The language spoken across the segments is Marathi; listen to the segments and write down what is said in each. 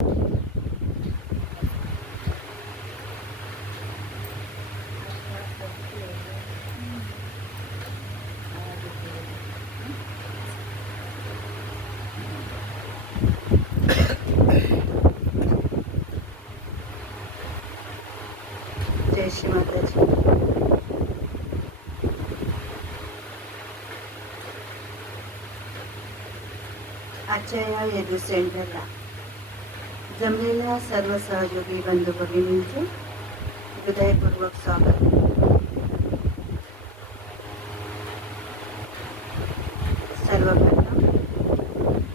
जय श्री माताजी. आजच्या या येदू सेंटरला जमलेल्या सर्व सहयोगी बंधू भगिनींचे हृदयपूर्वक स्वागत. सर्वप्रथम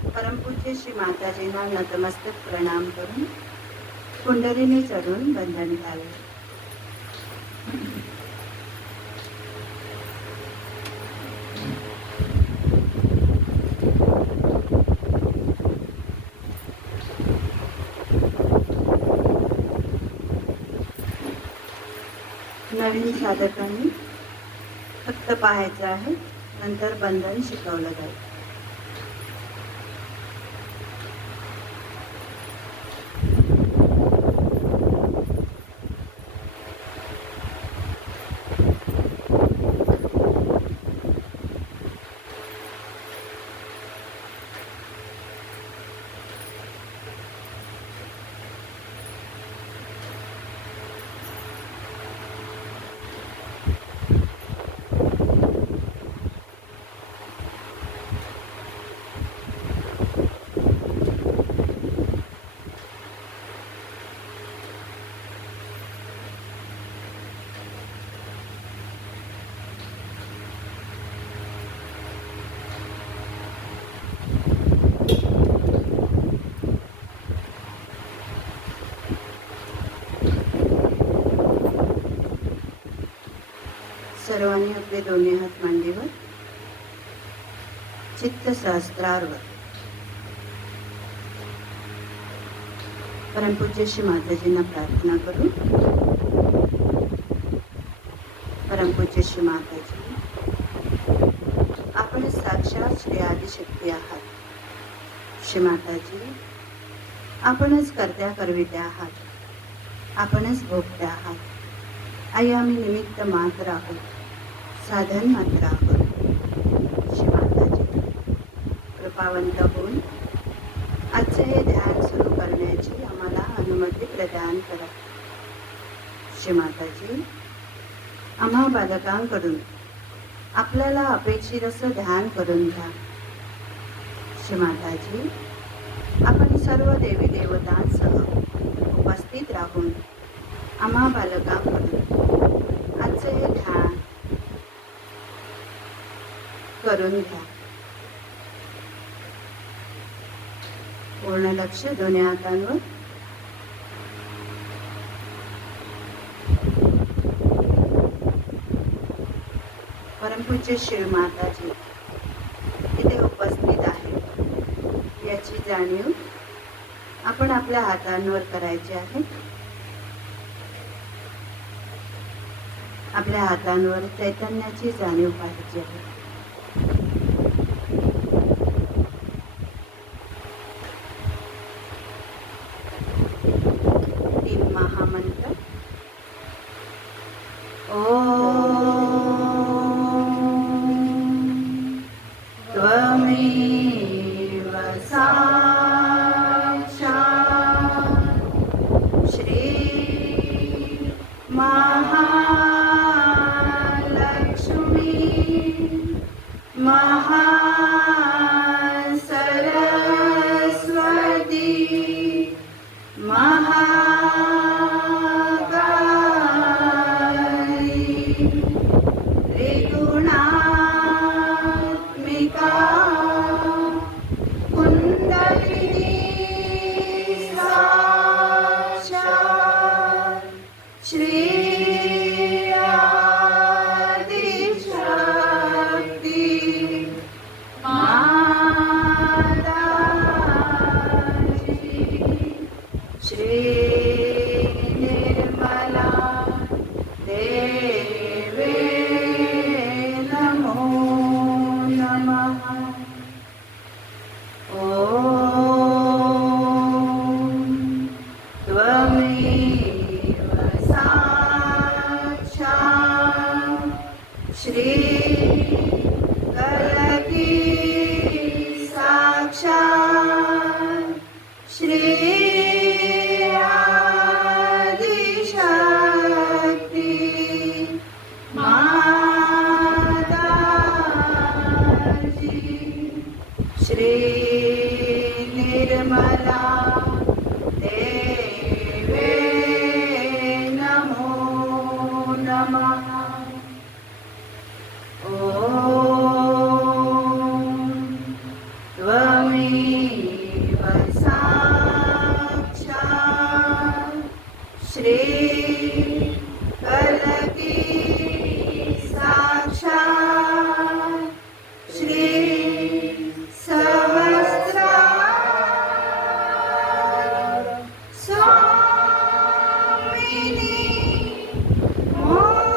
परमपूज्य श्री माताजींना नतमस्तक प्रणाम करून कुंडलिनी चढून बंधन घाले. नवीन साधकांनी फक्त पाहायचं आहे, नंतर बंधन शिकवलं जाईल. सर्वांनी आपले दोन्ही हात मांडीवर, चित्त सहस्त्रारवर. परमपूज्य श्री माताजींना प्रार्थना करू. परमपूज्य श्री माताजी, आपण साक्षात श्री आदिशक्ती आहात. श्री माताजी, आपणच कर्त्या करवित्या आहात, आपणच भोगत्या आहात. आई, आम्ही निमित्त मात्र आहोत, साधन मात्र आहोत. श्री माताजी, कृपावंत होऊन आजचे हे ध्यान सुरू करण्याची आम्हाला अनुमती प्रदान करा. श्री माताजी, आम्हा बालकांकडून आपल्याला अपेक्षित असं ध्यान करून घ्या. श्री माताजी, आपण सर्व देवी देवतांसह उपस्थित राहून आम्हा बालकांकडून आजचे हे ध्यान करून घ्या. पूर्ण लक्ष दोन्ही हातांवर. परमपूज्य श्री माताजी इथे उपस्थित आहे याची जाणीव आपण आपल्या हातांवर करायची आहे. आपल्या हातांवर चैतन्याची जाणीव पाहिजे आहे. तीन महामंत्र. त्वमेव साक्षात् श्री महासरस्वती महाकाली त्रिगुणात्मिका कुंडलिनी साक्षात् श्री श्री निर्मला देवे नमो नमः. ओम आदिशक्ती माताजी, श्री निर्मला देवे नमो नमः। त्वमेव साक्षात् श्री कलकी साक्षात् श्री सहस्रार स्वामिनी मोक्षप्रदायिनी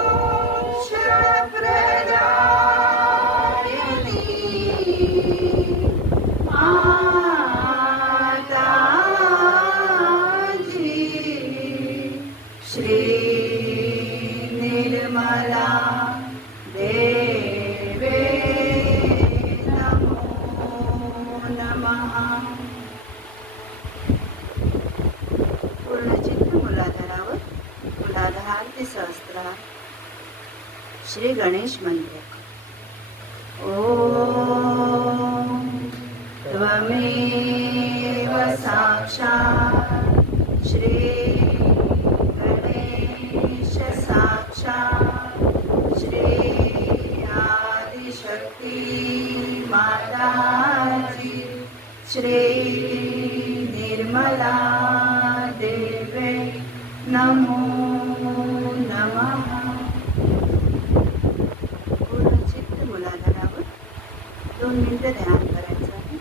माताजी, श्री निर्मला देवे नमो नमः। पूर्ण चित्त मूलाधारावर, मूलाधार ते सहस्त्रार, श्री गणेश मंत्र। ओम त्वमेव साक्षात् श्री गणेश साक्षात् श्री आदिशक्ती माताजी, श्री निर्मला देवे नमो नमः। पूर्ण चित्त मूलाधारावर 2 मिनिटं ध्यान करायचं आहे।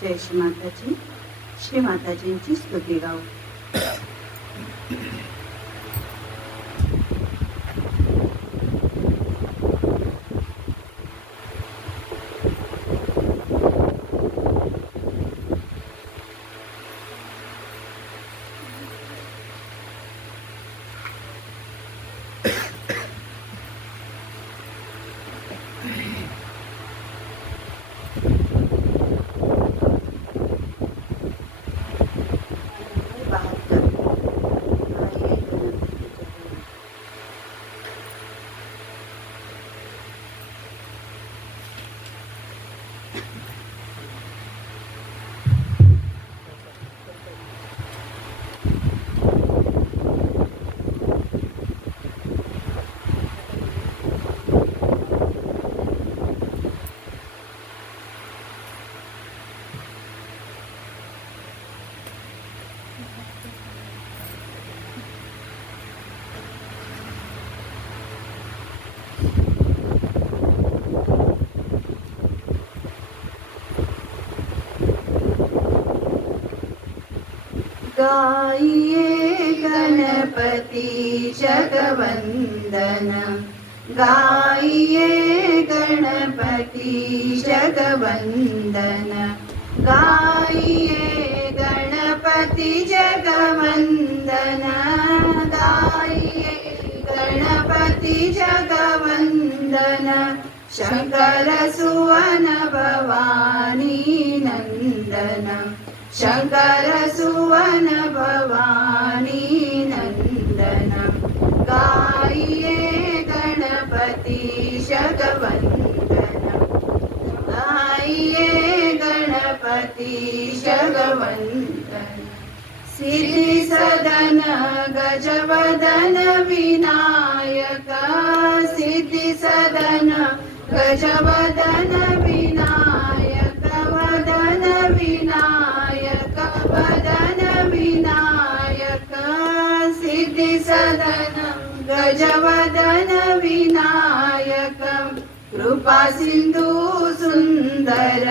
जय श्री माताजी। श्री माताजींची स्तुती गाऊ। गाइए गणपति जगवंदन, गाइए गणपति जगवंदन, गाइए गणपति जगवंदन, गाइए गणपति जगवंदन। शंकर सुवन भवानी नंदन, शंकर सुवन भवानी नंदन। गाइए गणपति जगवंदन, गाइए गणपति जगवंदन। सिद्धि सदन गजवदन विनायक, सिद्धि सदन गजवदन विनायक, वदन विनायक, वदन विनायक। सिद्धि सदन गजवदन विनायक, कृपा सिंधु सुंदर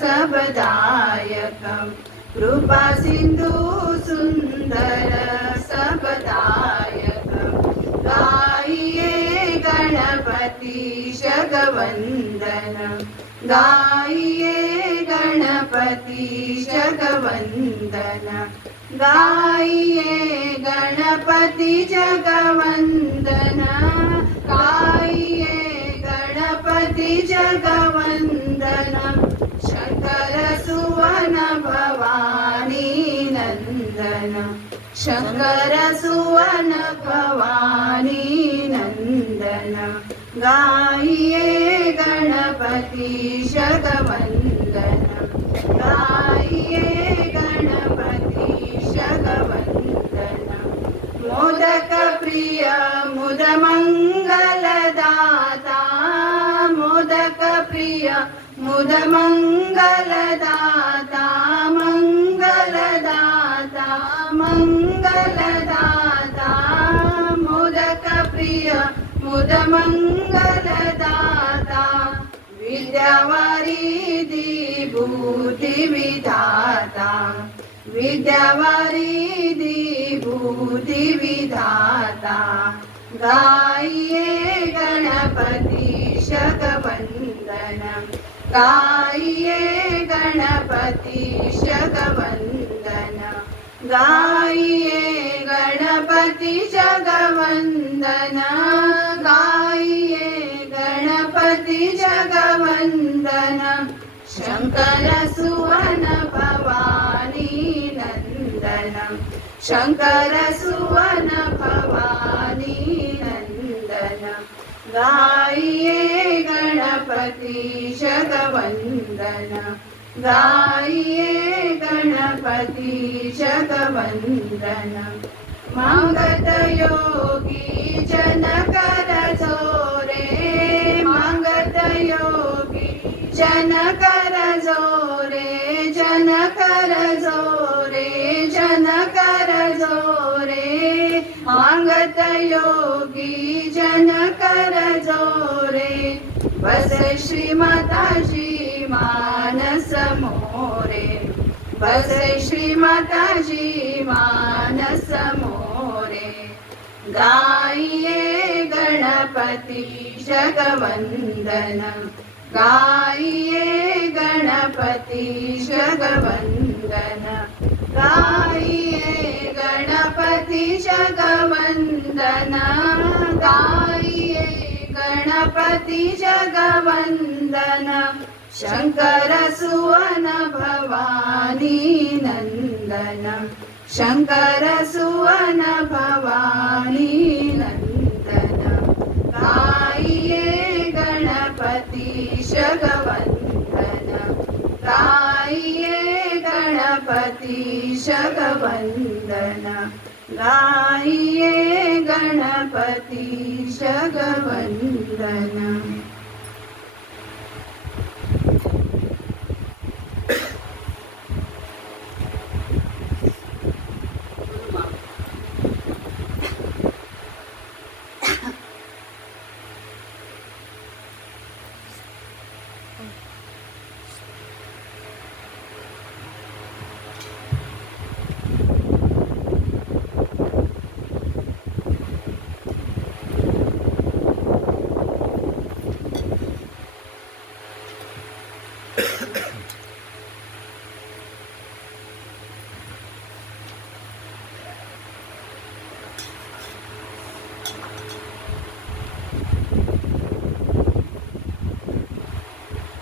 सबदायक, कृपा सिंधु सुंदर सबदायक गाइए गणपतीश वंदन गाइए गणपतीश वंदन गाइए गणपति जगवंदन गाइए गणपति जगवंदन शंकर सुवन भवानी नंदन शंकर सुवन भवानी नंदन गाइए गणपति जगवंदन गाइए गणपति जगवंदन मोदक प्रिय मुद मंगलदाता मोदक प्रिय मुद मंगलदाता मंगलदाता मंगलदाता मोदक प्रिय मुद मंगलदाता विद्यावारिधि भूति विधाता विद्यावारिधि भूति विधाता गाइए गणपतीश वंदन गाइए गणपतीश वंदन गाइए गणपति जगवंदन गाइए गणपति जगवंदन शंकर सुवन भवानी नंदन शंकर सुवन भवानी नंदन गाइए गणपति जगवंदन गाइए गणपति जगवंदन मंगत योगी जन कर जोरे मंगत योगी जन कर जोरे जन कर जोरे जन कर जोरे मंगत योगी जन कर जोरे बस श्री माताजी मानस मोरे बस श्री माताजी मानस मोरे गाइए गणपति जगवंदन गाइए गणपति जगवंदन गाइए गणपति जगवंदन गाइए गणपति जगवंदन शंकर सुवन भवानी नंदन शंकर सुवन भवानी नंदन गाइए गणपति जगवंदन गाइए गणपति जगवंदन गाइए गणपति जगवंदन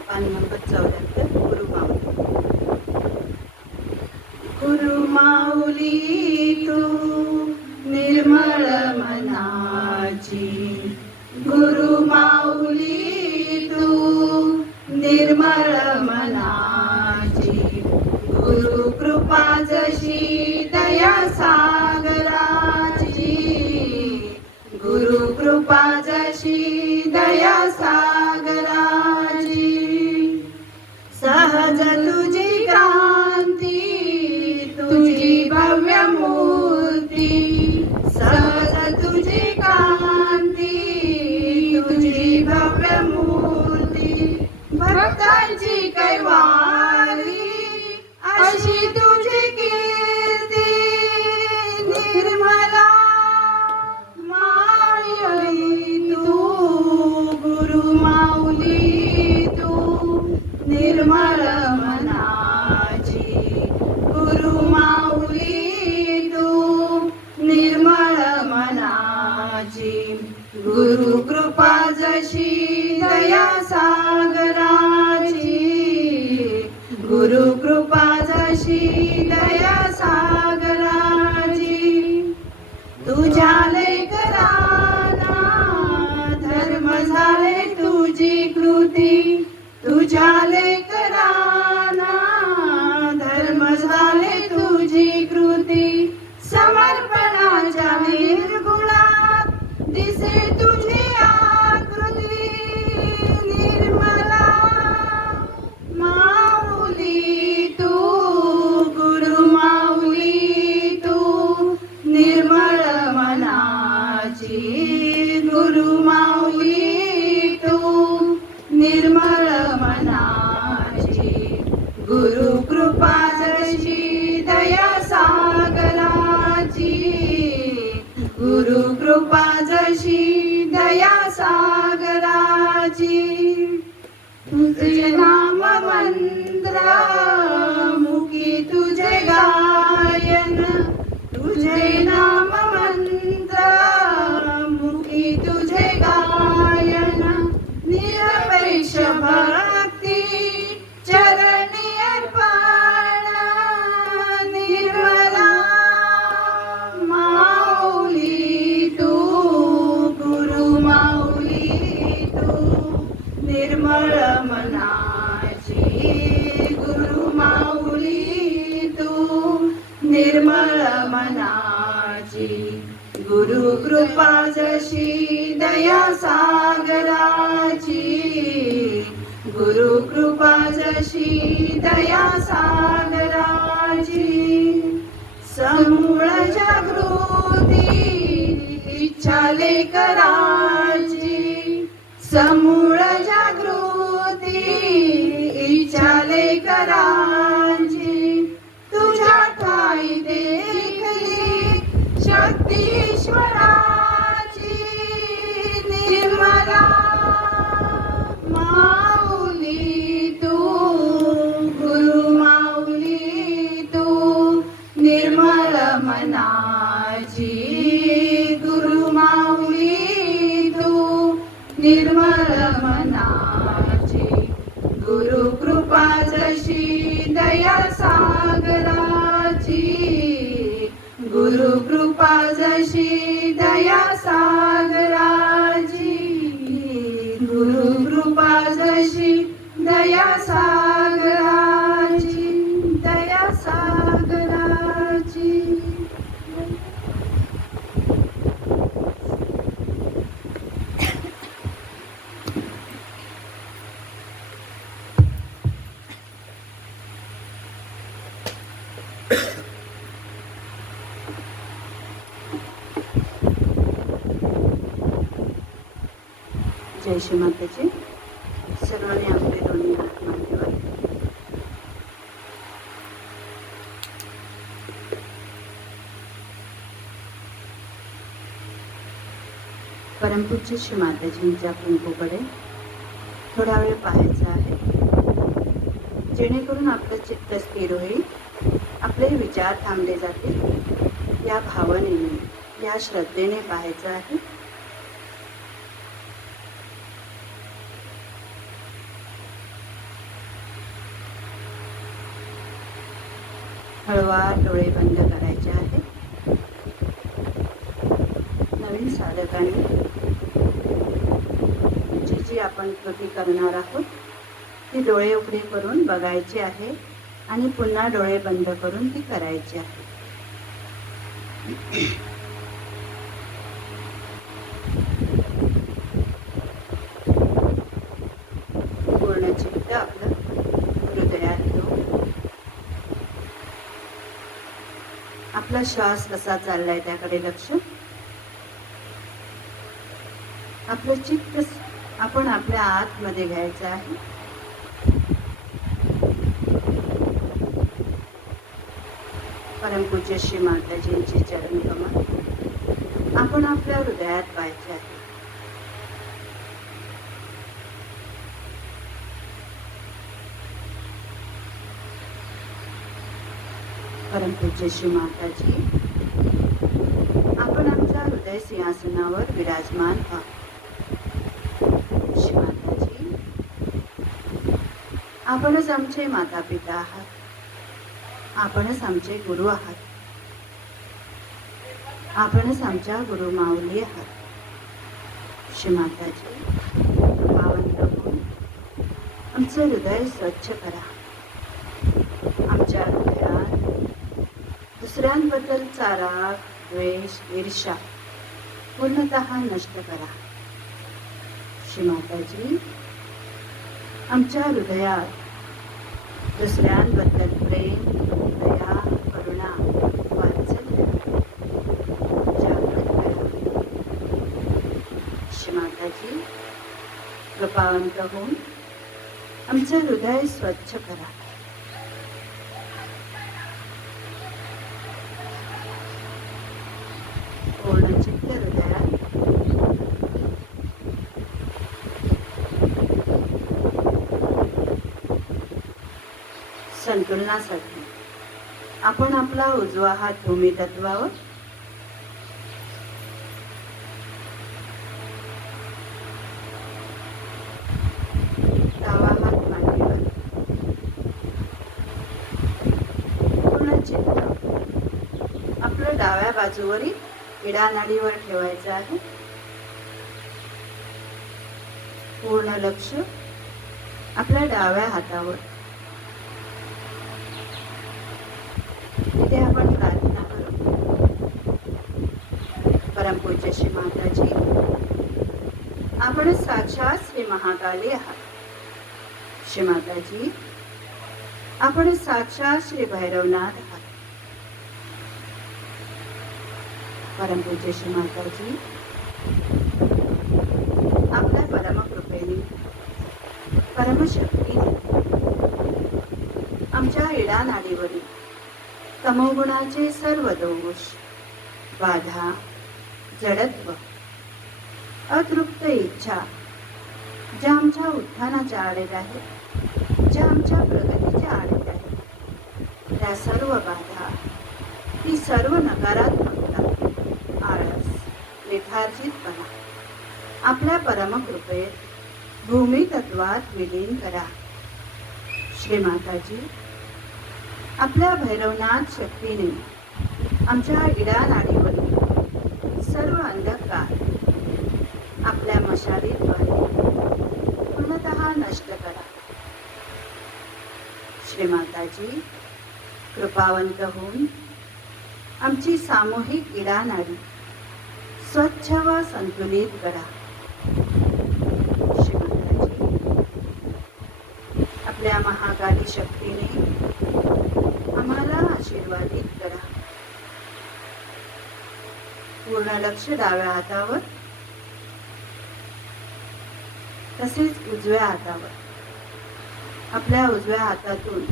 पान नंबर 74 गुरुमाऊली तू निर्मळ मनाची गुरुमाऊली तू निर्मळ मनाची गुरु कृपा जशी दया सागराची गुरु कृपा जशी दया सागराची सहज तुझी क्रांती तुझी भव्य मूर्ती सहज तुझी क्रांती तुझी भव्य मूर्ती भक्तांची कैवारी अशी तुझी कीर्ती निर्मळ गुरु माऊली तू निर्मळ मनाची, गुरु कृपा जशी दया सागराची, गुरु कृपा जशी दया सागराची, तुझे नाम मंत्र मुखी तुझे गायन, तुझे नाम मंत्र मुखी तुझे गायन, निरपेक्ष भक्ती चरणी अर्पण, निर्मला माऊली तू, गुरु माऊली तू निर्मळ मनाची, गुरु माऊली तू निर्मळ मनाची, गुरु कृपा जशी दया सागराची, गुरु कृपा जशी दया सागराची, समूळ जागृती इच्छा लेकराची, समूळ जागृती इच्छा लेकराची, तुझ्या ठाई देखली शक्ती ईश्वराची, निर्मला माऊली तू, गुरु माऊली तू निर्मळ मनाची, गुरु माऊली तू निर्मळ मनाची, गुरु कृपा जशी दया सागराची, गुरु कृपा जशी दया सागराची, गुरु कृपा जशी दया सागराची, दया सागराची. जय श्री मातेजी. सर्वांनी आपले दोन्ही हात मांडीवर. परमपूज्य श्री माताजींच्या कुंकूकडे थोडा वेळ पाहायचा आहे, जेणेकरून आपलं चित्त स्थिर होईल, आपले विचार थांबले जातील. या भावनेने, या श्रद्धेने पाहायचं आहे. हळूवार डोळे बंद करायचे आहेत. नवीन साधकांनी जी आपण कृती करणार आहोत ती डोळे उघडे करून बघायची आहे आणि पुन्हा डोळे बंद करून ती करायची आहे. पूर्ण चित्त आपलं हृदयात घेऊन आपला श्वास कसा चाललाय त्याकडे लक्ष. आपलं चित्त आपण आपल्या आतमध्ये घ्यायचं आहे. परमपूज्य श्री माताजींची चरण कमल आपण आपल्या हृदयात पाहायचे आहे. परमपूज्य श्री माताजी, आपण आमच्या हृदय सिंहासनावर विराजमान आहात. श्री माताजी, आपणच आमचे माता पिता आहात, आपणच आमचे गुरु आहात, आपणच आमच्या गुरु माऊली आहात. श्री माताजी, पावन प्रभू, आमचं हृदय स्वच्छ करा. आमच्या हृदयात दुसऱ्यांबद्दलचा राग, द्वेष, ईर्ष्या पूर्णतः नष्ट करा. श्री माताजी, आमच्या हृदयात दुसऱ्यांबद्दल प्रेम, दया, करुणा, वात्सल्य जागृत करा. श्री माताजी, कृपावंत होऊन आमचं हृदय स्वच्छ करा. पूर्ण चित्त हृदयात संतुलनासाठी आपण आपला उजवा हात भूमी तत्वावर, डावा हात मांडीवर, पूर्ण चित्त आपलं डाव्या बाजूवरील इडा नाडीवर ठेवायचं आहे. पूर्ण लक्ष आपल्या डाव्या हातावर. इथे आपण प्रार्थना करू. परमपूज्य श्री माताजी, आपण साक्षात श्री महाकाली आहात. श्री माताजी, आपण साक्षात श्री भैरवनाथ आहात. परमपूज्य श्री माताजी, आपल्या परमकृपेने, परमशक्तीने आमच्या इडा नाडीवरील तमोगुणाचे सर्व दोष, बाधा, जडत्व, अतृप्त इच्छा ज्या आमच्या उत्थानाच्या आडेत आहेत, ज्या आमच्या प्रगतीच्या आडेत आहेत, त्या सर्व बाधा, ती सर्व नकारात्मकता, आळस, लेथार्जितपणा आपल्या परमकृपेत भूमी तत्वात विलीन करा. श्री माताजी, आपल्या भैरवनाथ शक्तीने आमच्या इडा नाडीवरील सर्व अंधकार आपल्या मशालीद्वारे पूर्णतः नष्ट करा. श्री माताजी, कृपावंत होऊन आमची सामूहिक इडा नाडी स्वच्छ व संतुलित करा. श्री माताजी, आपल्या महाकाली शक्तीने आम्हाला आशीर्वादित करा. पूर्ण लक्ष डाव्या हातावर तसेच उजव्या हातावर. आपल्या उजव्या हातातून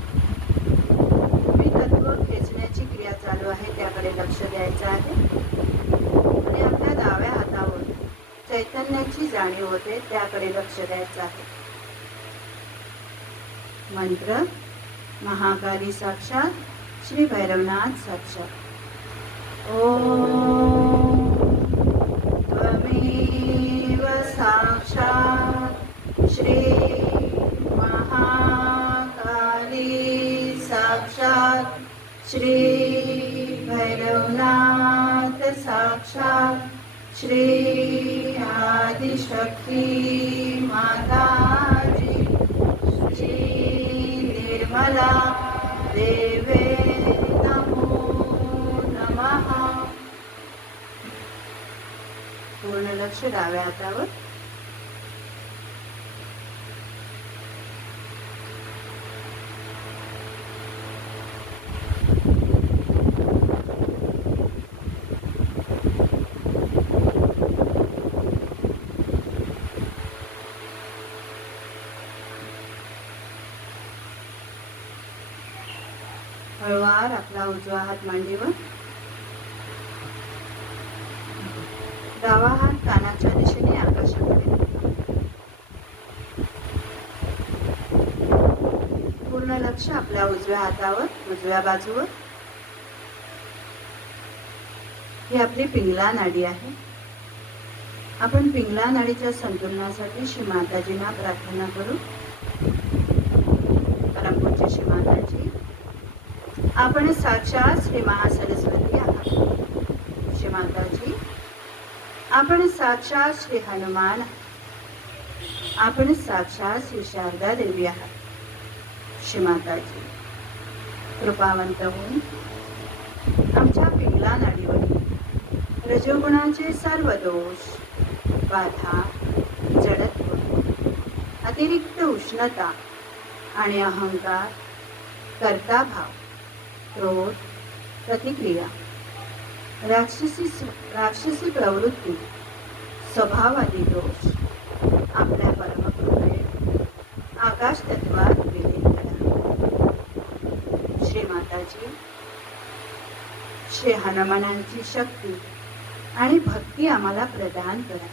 भूमी तत्व खेचण्याची क्रिया चालू आहे त्याकडे लक्ष द्यायचं आहे. आणि आपल्या डाव्या हातावर चैतन्याची जाणीव होते त्याकडे लक्ष द्यायचं आहे. मंत्र: महाकाली साक्षात, श्री भैरवनाथ साक्षात. ओम त्वमेव साक्षात श्री महाकाली साक्षात, श्री भैरवनाथ साक्षात, श्री आदिशक्ती माताजी, श्री निर्मला देवे नमो नमः. पूर्ण लक्ष डाव्या हातावर. हळूवार आपला उजवा हात मांडीवर, डावा हात कानाच्या दिशेने आकाशाकडे. पूर्ण लक्ष आपल्या उजव्या हातावर, उजव्या बाजूवर. ही आपली पिंगला नाडी आहे. आपण पिंगला नाडीच्या संतुलनासाठी श्री माताजींना प्रार्थना करू. परमपूज्य श्री माताजी, आपण साक्षात श्री महासरस्वती आहात. श्री माताजी, आपण साक्षात श्री हनुमान, आपण साक्षात श्री शारदा देवी आहात. श्री माताजी, कृपावंत होऊन आमच्या पिंगला नाडीवर रजोगुणाचे सर्व दोष, बाधा, जडत्व, अतिरिक्त उष्णता आणि अहंकार, कर्ताभाव, क्रोध, प्रतिक्रिया, राक्षसी प्रवृत्ती स्वभावादी दोष आपल्या परमकृपेने आकाश तत्वात विलीन करा. श्री माताजी, श्री हनुमानांची शक्ती आणि भक्ती आम्हाला प्रदान करा.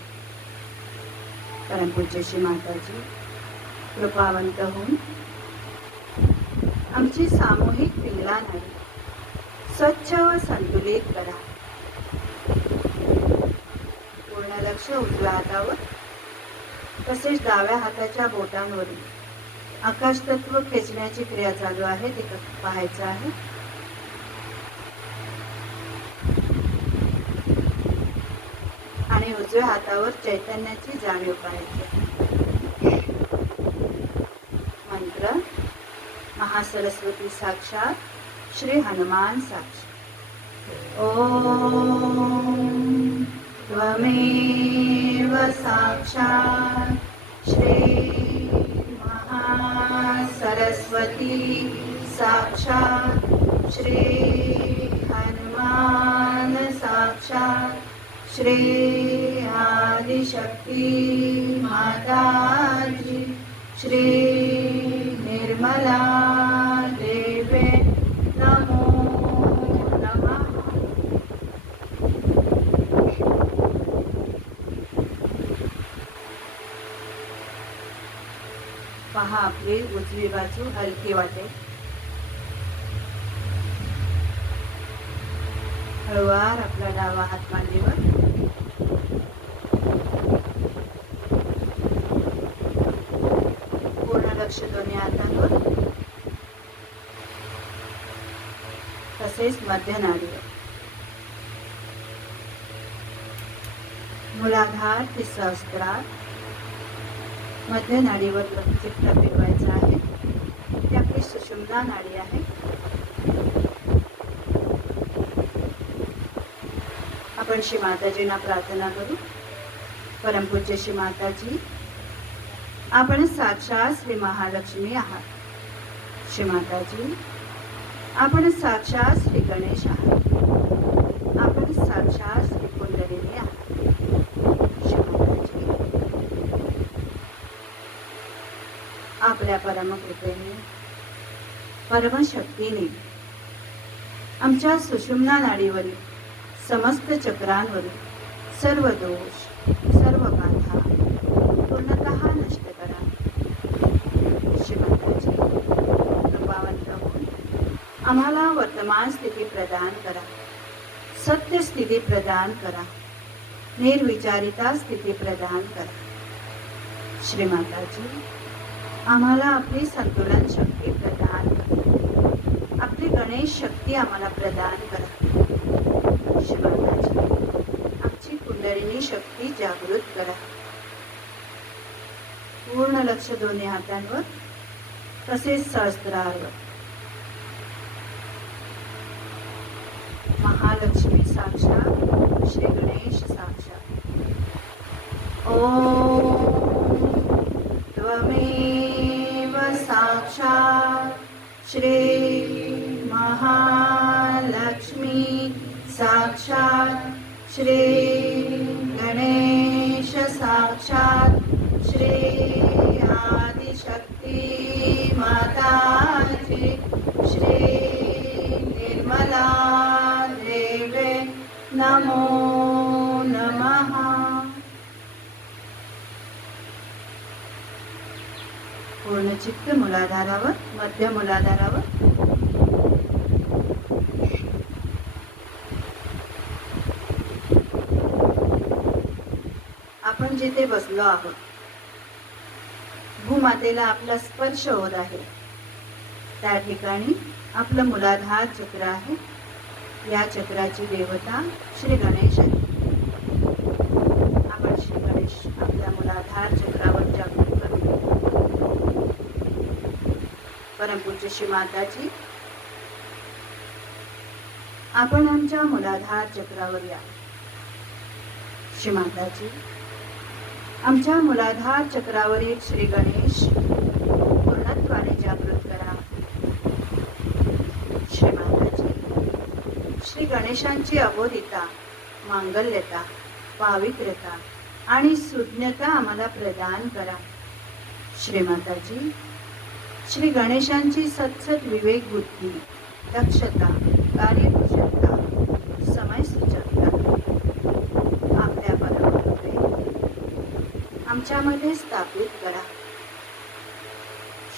परमपूज्य श्री माताजी, कृपावंत होऊन आमची सामूहिक पिंगला नाडी स्वच्छ व संतुलित करा. पूर्ण लक्ष उजव्या हातावर तसेच डाव्या हाताच्या बोटांवरून आकाश तत्व खेचण्याची क्रिया चालू आहे ते पाहायचं आहे. आणि उजव्या हातावर चैतन्याची जाणीव करायची. मंत्र महासरस्वती साक्षात, श्री हनुमान साक्षात. ओम त्वमेव साक्षात श्री महासरस्वती साक्षात, श्री हनुमान साक्षात, श्री आदिशक्ती माताजी, श्री निर्मला देवे नमो नमः. पहा, आपली उजवी बाजू हलकी वाटेल. हळूवार आपला डावा हात मांडीवर. पूर्ण लक्ष दोन्ही हातांवर तसेच मध्य नाडीवर. मूलाधार ते सहस्त्रार मध्य नाडीवर चित्त फिरवायचं आहे. ती आपली सुषुम्ना नाडी आहे. आपण श्री माताजींना प्रार्थना करू. परमपूज्य श्री माताजी, आपण साक्षात श्री महालक्ष्मी आहात. श्री माताजी, आपण साक्षात श्री गणेश आहात. आपण साक्षात श्री कुंडलिनी आहात. श्री माताजी, आपल्या परमकृपेने परमशक्तीने आमच्या सुषुम्ना नाडीवरील समस्त चक्रांवरील सर्व दोष, सर्व बाधा पूर्णतः नष्ट करा. श्री माताजी, कृपावंत होऊन आम्हाला वर्तमान स्थिती प्रदान करा. सत्य स्थिती प्रदान करा. निर्विचारिता स्थिती प्रदान करा. श्री माताजी, आम्हाला आपली संतुलन शक्ती प्रदान करा. आपली गणेश शक्ती आम्हाला प्रदान करा. श्री माताजी, आमची कुंडलिनी शक्ती जागृत करा. पूर्ण लक्ष दोन्ही हातांवर तसेच सहस्त्रावर. महालक्ष्मी साक्षात, श्री गणेश साक्षात. ओम त्वमेव साक्षात श्री महालक्ष्मी साक्षात, श्री गणेश साक्षात, श्री आदिशक्ती माताजी, श्री निर्मला देवे नमो नमः. पूर्ण चित्त मूलाधारावर, मध्य मूलाधारावर. आपण जिथे बसलो आहोत, भूमातेला आपला स्पर्श होत आहे. त्या ठिकाणी आपलं मूलाधार चक्र आहे. या चक्राची देवता श्री गणेश आहे. आपण श्री गणेश आपल्या मूलाधार चक्रावर जागृत करू. परमपूज्य श्री माताजी, आपण आमच्या मूलाधार चक्रावर या. श्री माताजी, आमच्या मूलाधार चक्रावरील श्री गणेश पूर्णत्वाने जागृत करा. श्री माताजी, श्री गणेशांची अबोधिता, मांगल्यता, पावित्र्यता आणि सुज्ञता आम्हाला प्रदान करा. श्रीमाताजी, श्री गणेशांची सतसत विवेक बुद्धी, दक्षता, कार्यकुशलता, समय सूचकता आपल्या परमकृपे आमच्यामध्ये स्थापित करा.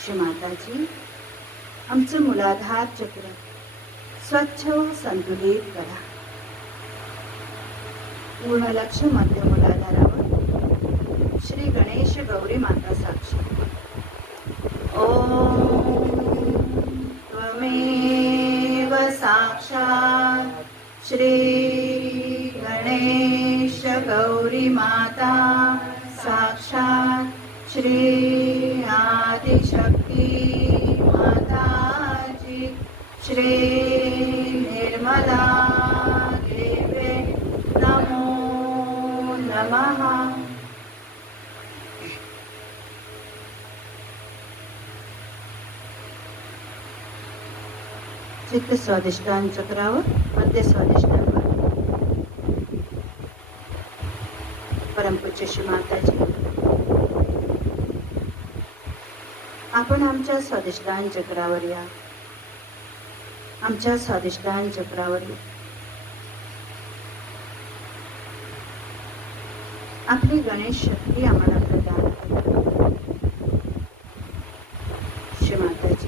श्रीमाताजी, आमचं मूलाधार चक्र स्वच्छ व संतुलित करा. पूर्ण लक्ष मध्य मूलाधारावर श्री गणेश गौरी माता साक्षी. ओम त्वमेव साक्षात् श्री गणेश गौरी माता साक्षात् श्री आदिशक्ती माताजी श्री निर्मला देवे नमो नमः. चित्त स्वादिष्टान चक्रावर, मध्य स्वादिष्टांवर. परमपूज्य श्री माताजी, आपण आमच्या स्वादिष्टान चक्रावर या. आमच्या स्वादिष्टान चक्रावर आपली गणेश शक्ती आम्हाला प्रदान करा. श्री माताजी,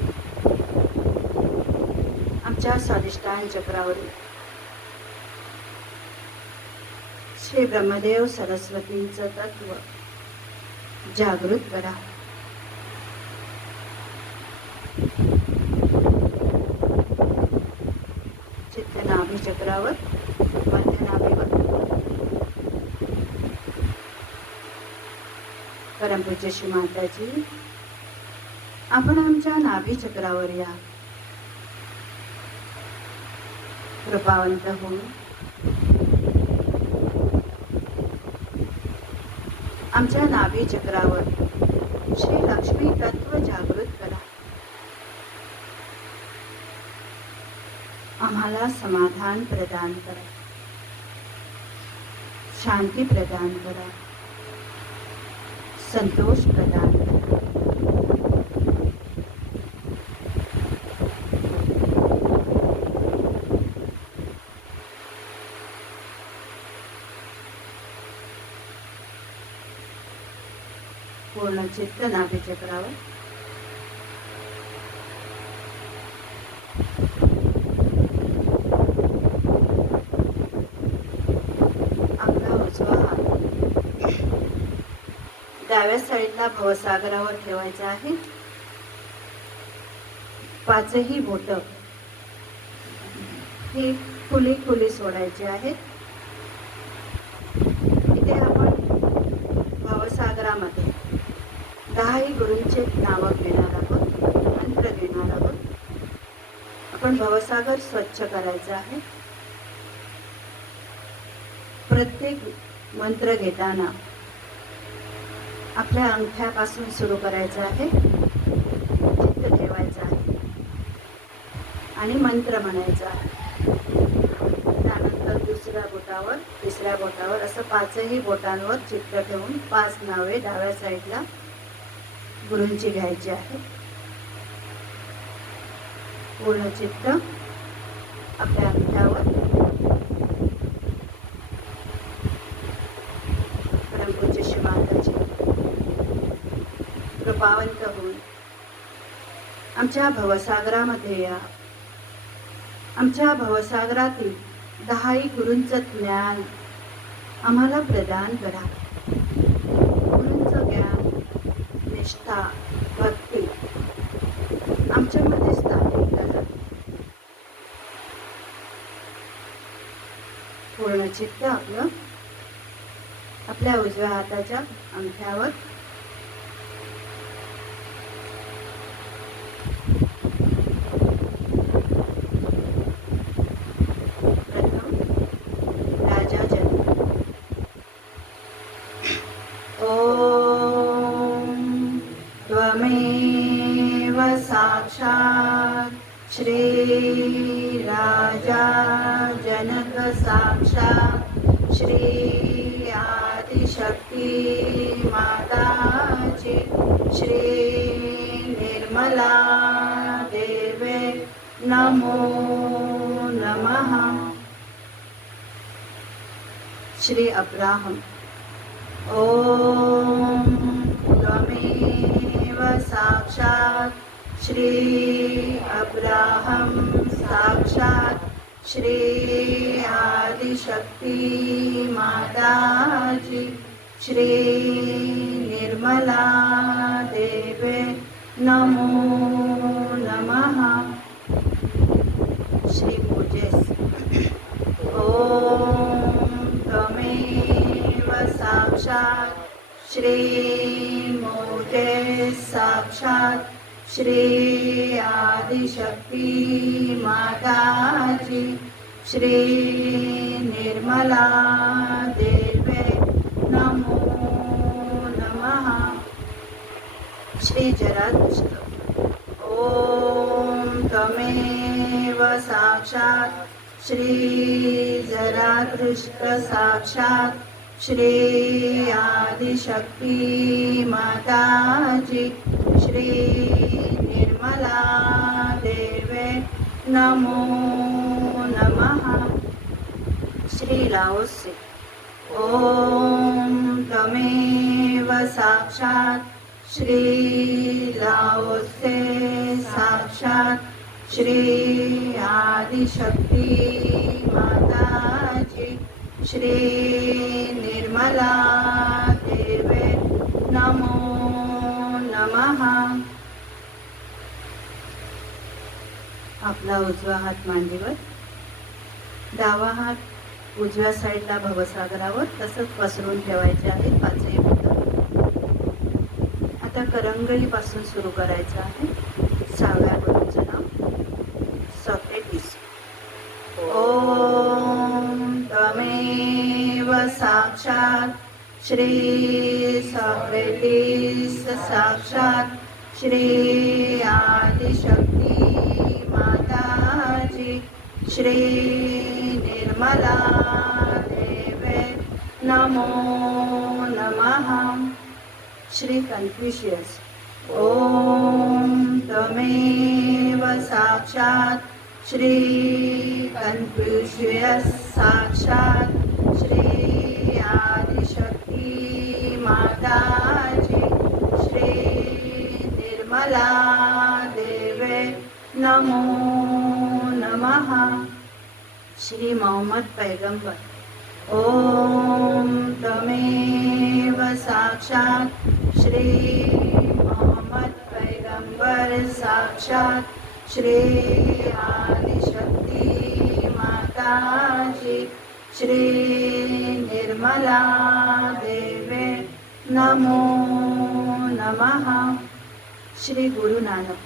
आमच्या स्वादिष्टान चक्रावरील श्री ब्रह्मदेव सरस्वतींचं तत्व जागृत करा. चित्त नाभी चक्रावर, मध्य नाभीवर. परमपूज्य श्री माताजी, आपण आमच्या नाभी चक्रावर या. कृपावंत होऊन आमच्या नाभी चक्रावर श्री लक्ष्मी तत्व जागृत करा. आम्हाला समाधान प्रदान करा, शांती प्रदान करा, संतोष प्रदान करा. पूर्ण चित्त नाभी चक्रावर. आपला उजवा हात डाव्या साईडला भवसागरावर ठेवायचा आहे. पाचही बोट ही खुली खुली सोडायची आहेत. इथे आपण भवसागरामध्ये 10 गुरूंचे नावं घेणार आहोत, मंत्र घेणार आहोत. आपण भवसागर स्वच्छ करायचा आहे. प्रत्येक मंत्र घेताना आपल्या अंगठ्यापासून सुरू करायचं आहे. चित्त ठेवायचं आहे आणि मंत्र म्हणायचा आहे. त्यानंतर दुसऱ्या बोटावर, तिसऱ्या बोटावर असं 5ही बोटांवर चित्त ठेवून 5 नावे डाव्या साईडला गुरूंची घ्यायची आहे. पूर्ण चित्त आपल्या अंगठ्यावर. परमपूज्य श्री माताजी, कृपावंत होऊन आमच्या भवसागरामध्ये या. आमच्या भवसागरातील 10 गुरूंचं ज्ञान आम्हाला प्रदान करा. गुरूंचं ज्ञान, निष्ठा, भक्ती आमच्यामध्ये स्थापित करा. पूर्ण चित्त आपलं आपल्या उजव्या हाताच्या अंगठ्यावर. प्रथम राजा जन्म. ओम त्वमेव साक्षात् श्री राजा जनक साक्षात् श्री आदिशक्ती आदिशक्ती माताजी श्री निर्मला देवे नमो नमः। श्री अब्राहम ओम त्वमेव साक्षात् श्री अब्राहम साक्षात् श्री आदिशक्ती माताजी श्री निर्मला देवे नमो नमः। श्री पूजेस ओम त्वमेव साक्षात् श्री मोजेस साक्षात् श्री आदिशक्ती माताजी श्री निर्मला देवे नमो नमः। श्री जराधुष्ट ओम त्वमेव साक्षात् श्री जराधुष्ट साक्षात् श्री आदिशक्ती माताजी श्री निर्मला देवे नमो नमः। श्री लाओसे ओम त्वमेव साक्षात् श्री लाओसे साक्षात् श्री आदिशक्ती माताजी श्री निर्मला देवे नमो नमः। आपला उजवा हात मांडीवर, डावा हात उजव्या साईडला भवसागरावर तसंच पसरून ठेवायचे आहे 5 बोट। आता करंगळीपासून सुरू करायचं आहे। 6व्या गुरूचं नाव सॉक्रेटिस ओम त्वमेव साक्षात् श्री सॉक्रेटिस साक्षात् श्री आदिशक्ती माताजी श्री निर्मला देवे नमो नमः। श्री कन्फ्युशियस ओम त्वमेव साक्षात् श्री कन्फ्युशियस साक्षात् श्री आदिशक्ती माताजी श्री निर्मला देवे नमो नमः। श्री मोहम्मद पैगंबर ओम त्वमेव साक्षात् श्री मोहम्मद पैगंबर साक्षात् श्री आदिशक्ती माताजी श्री निर्मला देवे नमो नमः। श्री गुरु नानक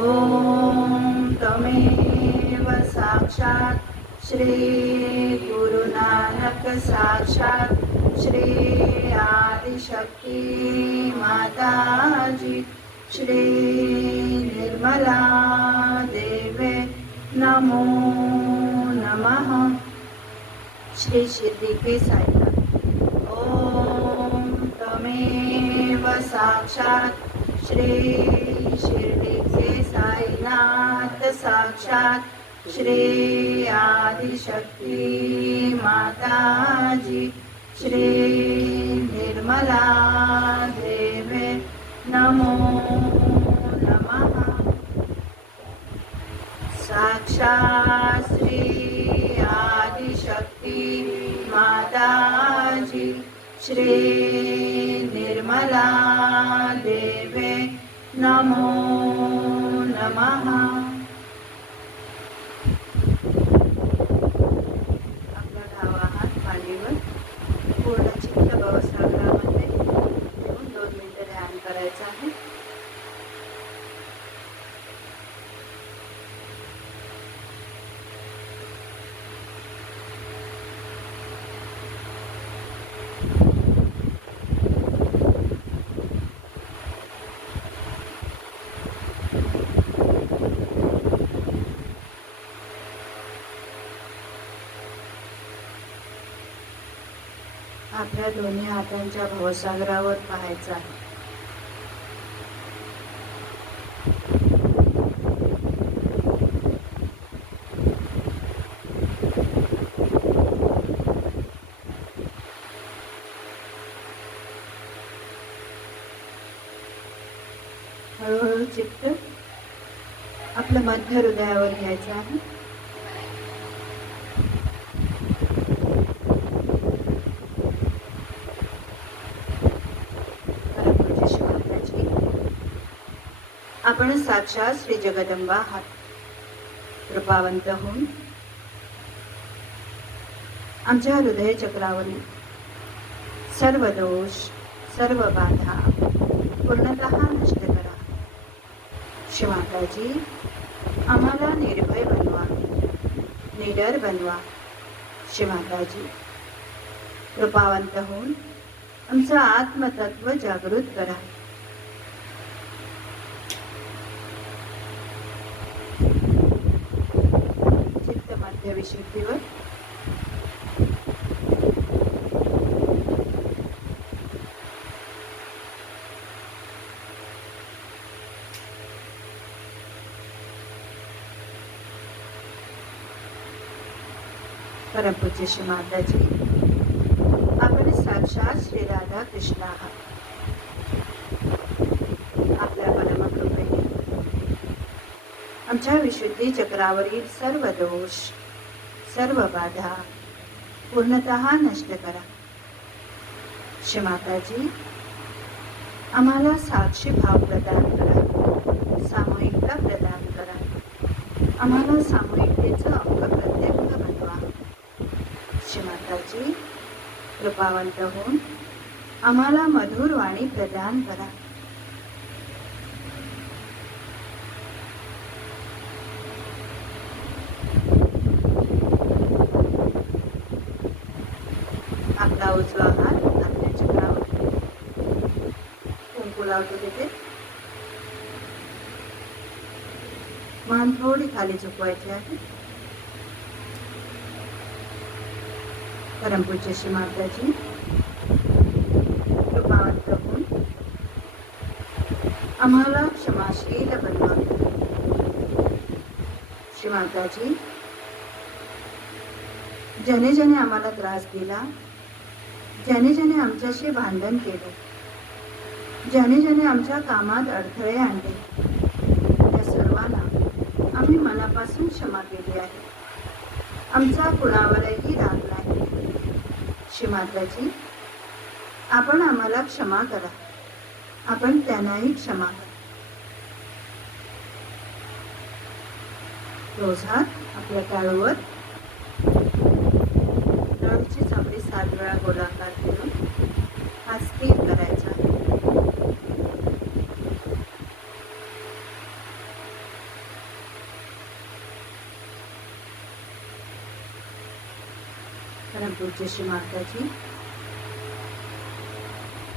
ओम त्वमेव साक्षात् श्री गुरु नानक साक्षात् श्री आदिशक्ती माताजी श्री निर्मला देवे नमो नमः। श्री शिर्डी के साईनाथ ओम त्वमेव साक्षात् श्री शिर्डी के साईनाथ साक्षात् श्री आदिशक्ती माताजी श्री निर्मला देवे नमो नमः। साक्षात् श्री आदिशक्ती माताजी श्री निर्मला देवे नमो नमः। आपला डावा हात मांडीवर पूर्ण चित्त भवसागरामध्ये घेऊन 2 मिनिटे ध्यान करायचं आहे। आपल्या दोन्ही हातांच्या भवसागरावर पाहायचं आहे. हळूहळू चित्त आपलं मध्य हृदयावर घ्यायचं आहे. आपण साक्षात श्री जगदंबा आहात. कृपावंत होऊन आमच्या हृदय चक्रावरील सर्व दोष, सर्व बाधा पूर्णतः नष्ट करा. शिवमाताजी, आम्हाला निर्भय बनवा, निडर बनवा. शिवमाताजी, कृपावंत होऊन आमचं आत्मतत्व जागृत करा. चित्त मध्य विशुद्धीवर परमपूज्य श्री माताजी, आपण साक्षात श्री राधा कृष्ण आहात. आपल्या परमकृपेने आमच्या विशुद्धी चक्रावरील सर्व दोष, सर्व बाधा पूर्णतः नष्ट करा. श्री माताजी, आम्हाला साक्षी भाव प्रदान करा, सामूहिकता प्रदान करा. आम्हाला सामूहिकतेचं अंग प्रत्यंग बनवा. श्री माताजी, कृपावंत होऊन आम्हाला मधुर वाणी प्रदान करा. आपला उजवा हात आपल्या चक्रावर कुंकू लावतो तिथे. मान थोडी खाली झुकवायची आहे. परमपूज्य श्री माताजी, कृपावंत होऊन आम्हाला क्षमाशील बनवा. श्री माताजी, ज्याने ज्याने आम्हाला त्रास दिला, ज्याने ज्याने आमच्याशी भांडण केलं, ज्याने ज्याने आमच्या कामात अडथळे आणले, त्या सर्वांना आम्ही मनापासून क्षमा केली आहे. आमचा कुणावरही राग नाही. श्री माताजी, आपण आम्हाला क्षमा करा, आपण त्यांनाही क्षमा करा. रोज हात आपल्या टाळूवर, टाळूची चामडी 7 वेळा गोलाकार करून हात स्थिर करायचा. परमपूज्य श्री माताजी,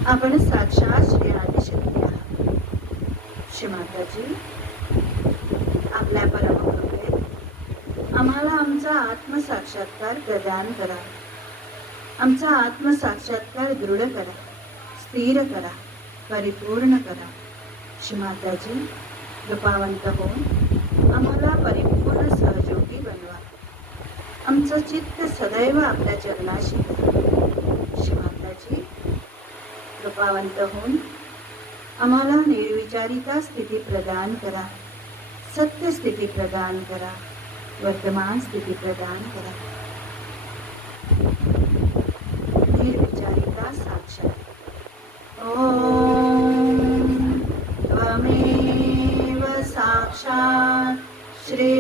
आपण साक्षात श्री आदिशक्ती आहात. श्री माताजी, आपल्या परमकृपेत आम्हाला आमचा आत्मसाक्षात्कार प्रदान करा. आमचा आत्मसाक्षात्कार दृढ करा, स्थिर करा, परिपूर्ण करा. श्री माताजी, कृपावंत होऊन आम्हाला परिपूर्ण सहयोगी बनवा. आमचं चित्त सदैव आपल्या चरणाशी करा. श्री माताजी, कृपावंत होऊन आम्हाला निर्विचारिता स्थिती प्रदान करा, सत्य स्थिती प्रदान करा, वर्तमान स्थिती प्रदान करा. निर्विचारिता साक्षात. ओम त्वमेव साक्षात श्री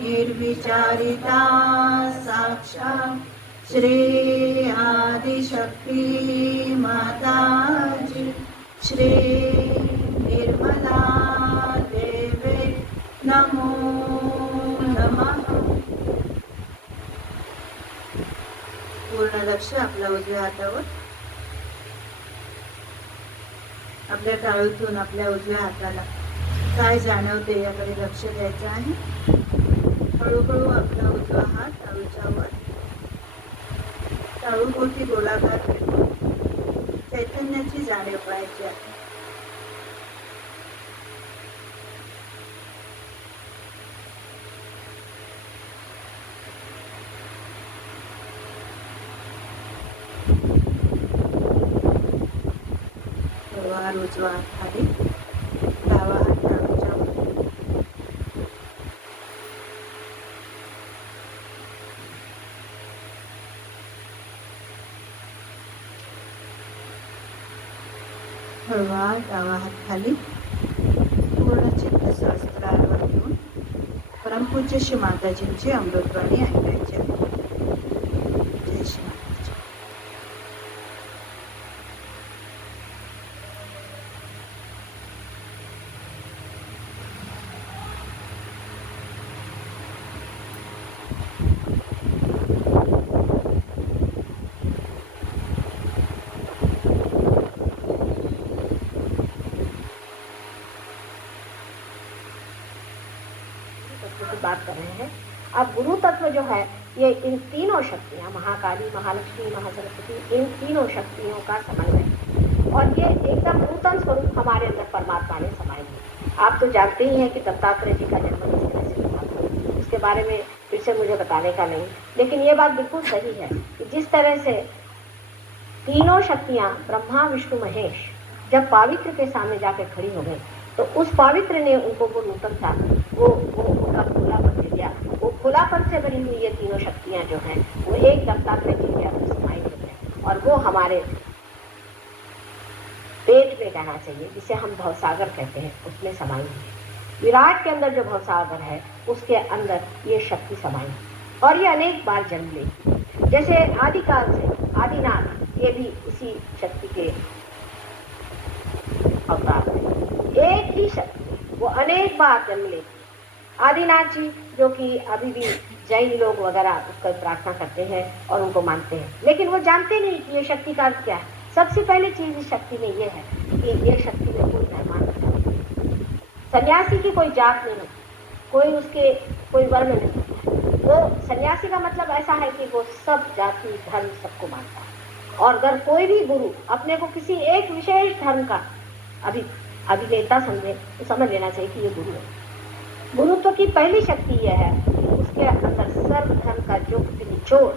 निर्विचारिता साक्षात श्री आदिशक्ती माताजी श्री निर्मला देवे नमो नमः. पूर्ण लक्ष आपल्या उजव्या हातावर. आपल्या टाळूतून आपल्या उजव्या हाताला काय जाणवते याकडे लक्ष द्यायचं आहे. हळूहळू आपला उजवा हात टाळूच्या वर तळूभोवती गोलाकार फिरवून चैतन्याची जाणीव व्हायची आहे. हळूवार उजवा हात खाली, डावा हात डावीच्या वर. हळूवार डावा हात खाली, पूर्ण चित्त सहस्त्रावर घेऊन परमपूज्य श्री माताजींची अमृतवाणी ऐकायची आहे. जय श्री माताजी. की बात कर रहे हैं। अब गुरु तत्व जो है ये इन तीनों शक्तियां, महाकाली, महालक्ष्मी, महासरस्वती, इन तीनों शक्तियों का समन्वय, और ये एकदम नूतन स्वरूप हमारे अंदर परमात्मा ने समाये है। आप तो जानते ही हैं कि दत्तात्रेय जी का जन्म किस तरह से हुआ था, इसके बारे में फिर से मुझे बताने का नहीं, लेकिन ये बात बिल्कुल सही है कि जिस तरह से तीनों शक्तियां ब्रह्मा विष्णु महेश जब पावित्र के सामने जाकर खड़ी हो गई, तो उस पावित्र ने उनको वो नूतन था, वो उनका खुलापन दे दिया। वो खुलापन से बनी हुई ये तीनों शक्तियां जो हैं वो एक दत्तात्रेय जी के अंदर समाई हुई है, और वो हमारे पेट में कहना चाहिए, जिसे हम भवसागर कहते हैं, उसमें समाई हुई है। विराट के अंदर जो भवसागर है उसके अंदर ये शक्ति समाई है, और ये अनेक बार जन्म लेती। जैसे आदिकाल से आदिनाथ ये भी उसी शक्ति के अवतार है। एक ही शक्ति वो अनेक बार जन्म लेती है। आदिनाथ जी जो कि अभी भी जैन लोग वगैरह उसका प्रार्थना करते हैं और उनको मानते हैं, लेकिन वो जानते नहीं कि ये शक्ति का अर्थ क्या है। सबसे पहली चीज इस शक्ति में ये है कि ये शक्ति में कोई मेहमान नहीं, सन्यासी की कोई जात नहीं, कोई उसके कोई वर्ण नहीं। वो सन्यासी का मतलब ऐसा है कि वो सब जाति धर्म सबको मानता है, और अगर कोई भी गुरु अपने को किसी एक विशेष धर्म का अभिनेता समझे तो समझ लेना चाहिए कि ये गुरु है। गुरुत्व की पहली शक्ति यह है कि उसके अंदर सर्व धर्म का जो निचोड़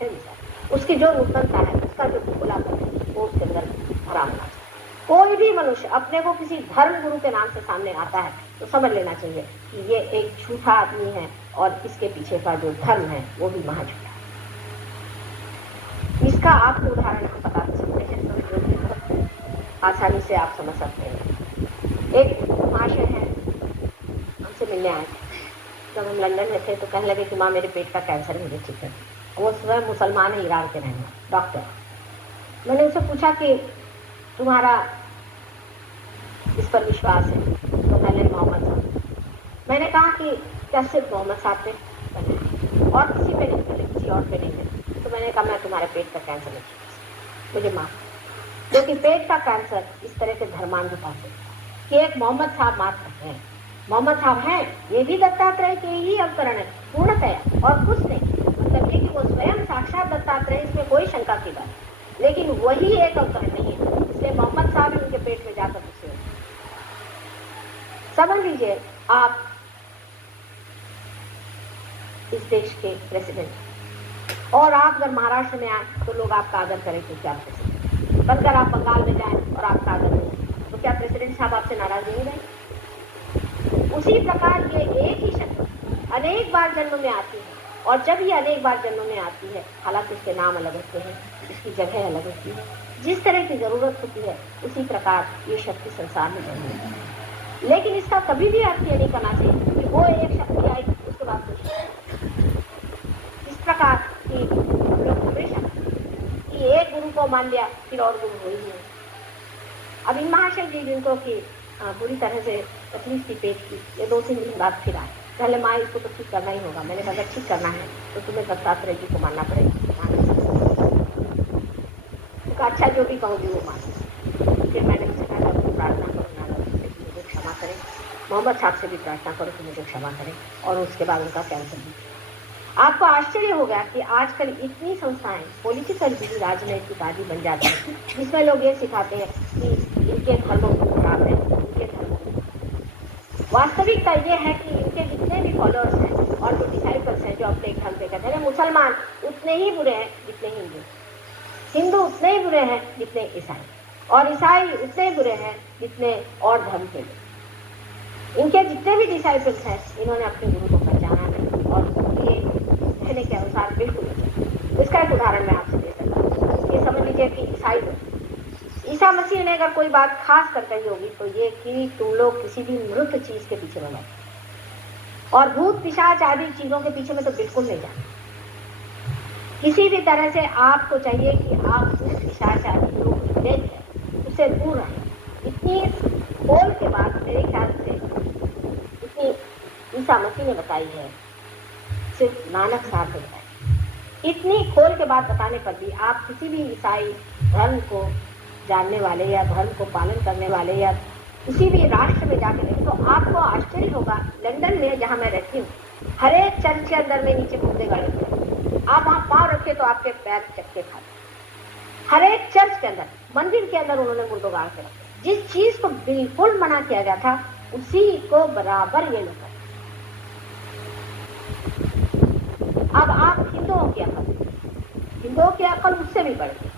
है, उसकी जो नूतनता है, उसका जो खुलापन है, वो उसके अंदर भरा होना चाहिए। कोई भी मनुष्य अपने को किसी धर्म गुरु के नाम से सामने आता है तो समझ लेना चाहिए कि ये एक झूठा आदमी है, और इसके पीछे का जो धर्म है वो भी महाझूठा है। इसका आपको उदाहरण हम बता सकते हैं, तो आसानी से आप समझ सकते हैं। एक महाशय है, हमसे मिलने आए थे, जब हम लंदन में थे तो कहने लगे कि माँ मेरे पेट का कैंसर मुझे ठीक है। वो स्वयं मुसलमान है, ईरान के रहने वाले डॉक्टर। मैंने उनसे पूछा कि तुम्हारा इस पर विश्वास है? तो मैंने मोहम्मद साहब, मैंने कहा कि क्या सिर्फ मोहम्मद साहब पे और किसी पे नहीं मिले, किसी और पे नहीं मिले? तो मैंने कहा मैं तुम्हारे पेट का कैंसर नहीं, मुझे माफ, क्योंकि पेट का कैंसर इस तरह के धर्मांधता से कि एक मोहम्मद साहब मात्र हैं, मोहम्मद साहब हैं, ये भी दत्तात्रेय के ही अवतरण है पूर्णतया, और कुछ नहीं, मतलब ये कि वो स्वयं साक्षात दत्तात्रेय, इसमें कोई शंका की बात, लेकिन वही एक अवतरण नहीं है, इसलिए मोहम्मद साहब ही उनके पेट में जाकर घुसे। समझ लीजिए आप इस देश के प्रेसिडेंट, और आप अगर महाराष्ट्र में आए तो लोग आपका आदर करें क्योंकि आप प्रेसिडेंट, बनकर आप बंगाल में जाएं और आपका आदर करें तो क्या प्रेसिडेंट साहब आपसे नाराज नहीं रहेंगे? उसी प्रकार ये एक ही शक्ति अनेक बार जन्म में आती है, और जब ये अनेक बार जन्म में आती है, हालांकि उसके नाम अलग होते हैं, इसकी जगह अलग होती है, जिस तरह की जरूरत होती है उसी प्रकार ये शक्ति संसार में जन्म लेती है। लेकिन इसका कभी भी अर्थ ये नहीं करना चाहिए कि वो एक शक्ति आई उसके बाद कुछ, इस प्रकार की हम लोग हमेशा कि एक गुरु को मान लिया फिर और गुरु हो ही नहीं। अब इन महाशय जी जिनको कि बुरी तरह से तकलीफ थी पेट की, ये 2-3 दिन बाद फिर आए, पहले माँ इसको तो ठीक करना ही होगा। मैंने कहा अगर ठीक करना है तो तुम्हें दत्तात्रेय जी को मानना पड़ेगा। अच्छा जो भी कहूँगी वो मान। फिर मैंने उनसे कहा प्रार्थना करो मुझे क्षमा करें, मोहम्मद साहब से भी प्रार्थना करो कि मुझे क्षमा करें, और उसके बाद उनका कैंसर भी आपको आश्चर्य होगा कि आजकल इतनी संस्थाएं पॉलिटिकल भी राजनीतिक आदि बन जाती हैं, जिसमें लोग ये सिखाते हैं कि इनके धर्मों को खराब है, इनके धर्मों को। वास्तविकता ये है कि इनके जितने भी फॉलोअर्स हैं और जो डिसाइपल्स हैं, जो अपने धर्म पे कहते हैं, मुसलमान उतने ही बुरे हैं जितने हिंदू, हिंदू उतने ही बुरे हैं जितने ईसाई, और ईसाई उतने ही बुरे हैं जितने और धर्म के लोग। इनके जितने भी डिसाइपल्स हैं, इन्होंने अपने गुरु को पहचाना है और उनके कहने के अनुसार बिल्कुल नहीं। इसका एक उदाहरण मैं आपसे दे सकता हूँ। ये समझ लीजिए कि ईसाई लोग, ईसा मसीह ने अगर कोई बात खास कर कही होगी तो ये कि तुम लोग किसी भी मृत चीज के पीछे में मत, और भूत पिशाच आदि चीजों के पीछे में तो बिल्कुल नहीं जाना। किसी भी तरह से आपको चाहिए कि आप भूत पिशाच आदि जो वेद है उससे दूर रहें। इतनी खोल के बात मेरे ख्याल से इतनी ईसा मसीह ने बताई है, सिर्फ नानक साहब ने बताई। इतनी खोल के बात बताने पर भी आप किसी भी ईसाई धर्म को जानने वाले या धर्म को पालन करने वाले या किसी भी राष्ट्र में जाके देखें तो आपको आश्चर्य होगा। लंदन में जहाँ मैं रहती हूँ, हर एक चर्च के अंदर में नीचे मुर्दे गाड़े थे। आप वहाँ पाँव रखे तो आपके पैर चक्के खाते। हर एक चर्च के अंदर, मंदिर के अंदर उन्होंने मुर्दों गाड़ के रखे। जिस चीज को बिल्कुल मना किया गया था उसी को बराबर ये लोग। अब आप हिंदुओं की अकल उससे भी बढ़ गई।